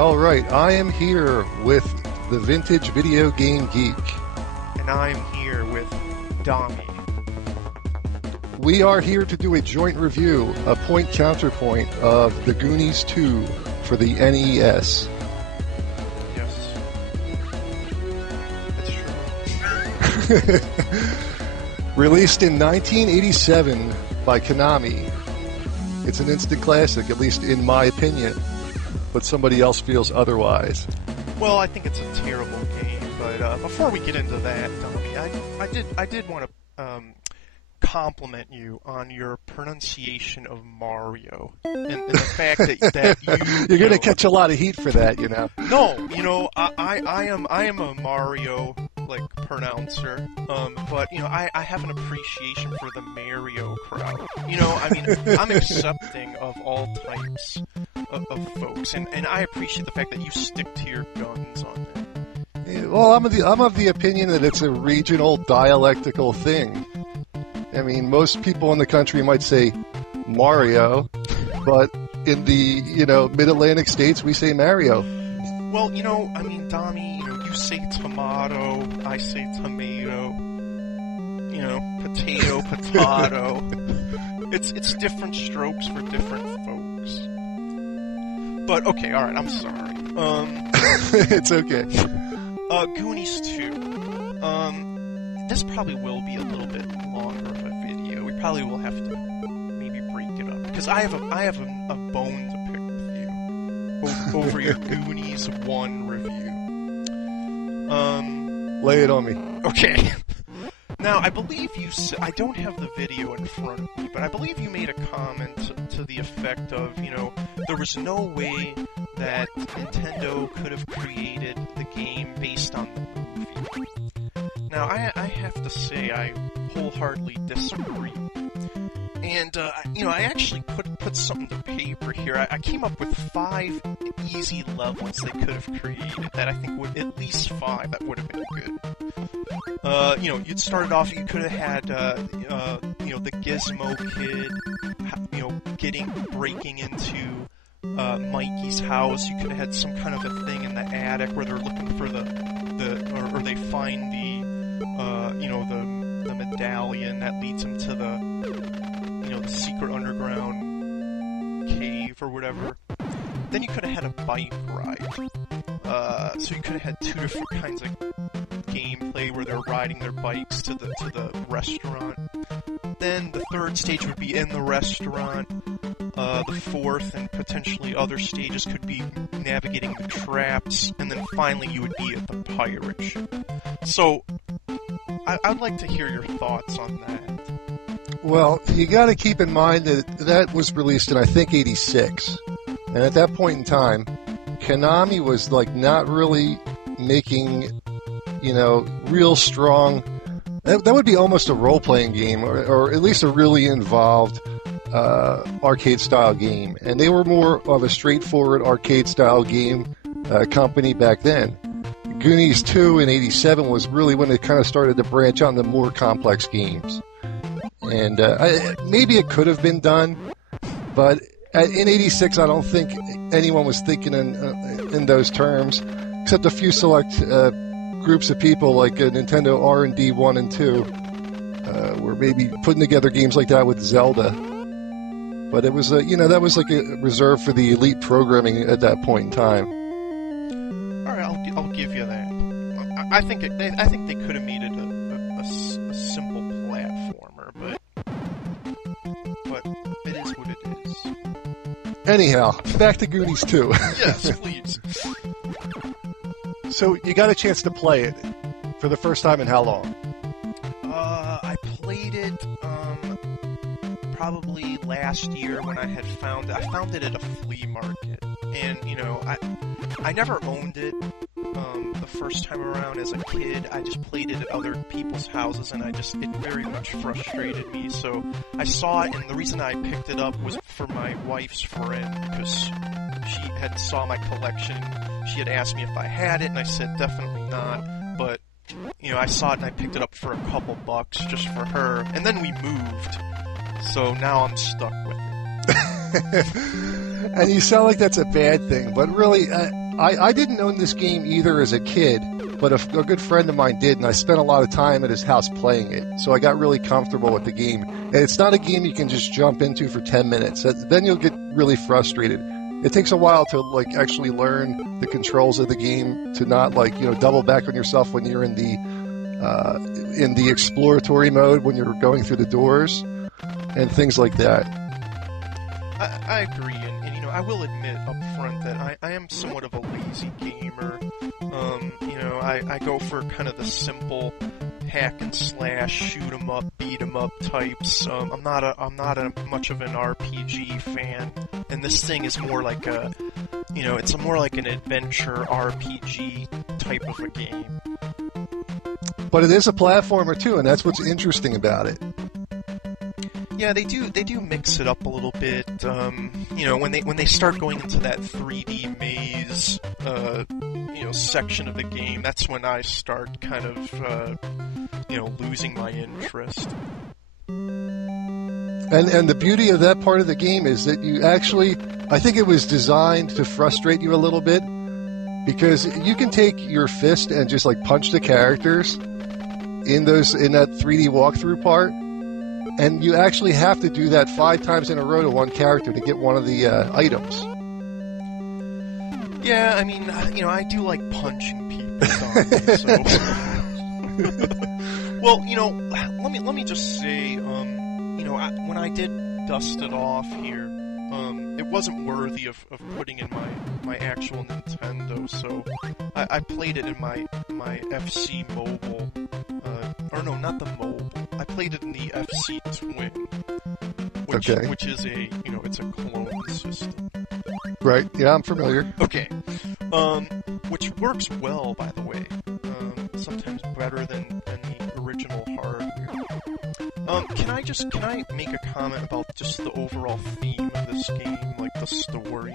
All right, I am here with the Vintage Video Game Geek. And I'm here with Dommie. We are here to do a joint review, a point-counterpoint of the Goonies II for the NES. Yes. That's true. Released in 1987 by Konami. It's an instant classic, at least in my opinion, but somebody else feels otherwise. Well, I think it's a terrible game, but before we get into that, Dommie, I did want to compliment you on your pronunciation of Mario and the fact that you're going to catch a lot of heat for that, you know. No, I am a Mario pronouncer, but I have an appreciation for the Mario crowd. I'm accepting of all types of folks, and I appreciate the fact that you stick to your guns on that. Well, I'm of the opinion that it's a regional dialectical thing. I mean, most people in the country might say Mario, but in the mid-Atlantic states we say Mario. Well, Dommie, you say tomato, I say tomato. Potato. It's different strokes for different folks. But okay, all right, I'm sorry. It's okay. Goonies II. This probably will be a little bit longer of a video. We probably will have to maybe break it up because I have a bone to pick with you over your Goonies 1 review. Lay it on me. Okay. Now, I believe you said, I don't have the video in front of me, but I believe you made a comment to the effect of, there was no way that Nintendo could have created the game based on the movie. Now, I have to say I wholeheartedly disagree. And, I actually put something to paper here. I came up with 5 easy levels they could have created that I think would, at least 5, that would have been good. You'd started off, you could have had, the Gizmo kid, breaking into Mikey's house. You could have had some kind of a thing in the attic where they're looking for or they find the medallion that leads them to the secret underground cave or whatever. Then you could have had a bike ride. So you could have had 2 different kinds of gameplay where they're riding their bikes to the restaurant. Then the 3rd stage would be in the restaurant. The 4th and potentially other stages could be navigating the traps, and then finally you would be at the pirate ship. So, I'd like to hear your thoughts on that. Well, you got to keep in mind that was released in, I think, 86. And at that point in time, Konami was, not really making, real strong... That would be almost a role-playing game, or at least a really involved arcade-style game. And they were more of a straightforward arcade-style game company back then. Goonies II in 87 was really when it kind of started to branch out into more complex games. And maybe it could have been done, but in 86 I don't think anyone was thinking in those terms, except a few select groups of people like Nintendo R&D 1 and 2 were maybe putting together games like that with Zelda. But it was that was like a reserved for the elite programming at that point in time. All right, I'll give you that. I think they could have made it a simple platformer, but it is what it is. Anyhow, back to Goonies 2. Yes, please. So you got a chance to play it for the first time in how long? I played it probably last year when I found it at a flea market, and I never owned it the first time around as a kid. I just played it at other people's houses, and it very much frustrated me. So I saw it, and the reason I picked it up was for my wife's friend, because she had saw my collection. She had asked me if I had it, and I said definitely not. But I saw it and I picked it up for a couple bucks just for her, and then we moved. So now I'm stuck with it. And you sound like that's a bad thing, but really, I didn't own this game either as a kid, but a good friend of mine did, and I spent a lot of time at his house playing it. So I got really comfortable with the game. And it's not a game you can just jump into for 10 minutes. Then you'll get really frustrated. It takes a while to like actually learn the controls of the game, to not like, you know, double back on yourself when you're in the exploratory mode, when you're going through the doors and things like that. I agree, and you know, I will admit up front that I am somewhat of a lazy gamer. You know, I go for kind of the simple hack and slash, shoot 'em up, beat 'em up types. I'm not a much of an RPG fan, and this thing is more like a, you know, it's more like an adventure RPG type of a game. But it is a platformer too, and that's what's interesting about it. Yeah, they do mix it up a little bit. You know, when they start going into that 3D maze, you know, section of the game, that's when I start kind of, you know, losing my interest. And the beauty of that part of the game is that you actually, I think it was designed to frustrate you a little bit, because you can take your fist and just like punch the characters in that 3D walkthrough part, and you actually have to do that 5 times in a row to one character to get one of the items. Yeah, I mean, you know, I do like punching people, so. Well, you know, let me just say, you know, when I did dust it off here, it wasn't worthy of putting in my actual Nintendo, so I played it in my FC Mobile, or no, not the mobile. I played it in the FC Twin, which is a, you know, it's a clone system. Right, yeah, I'm familiar. Okay. Which works well, by the way. Sometimes better than the original hardware. Can I make a comment about just the overall theme of this game, like the story?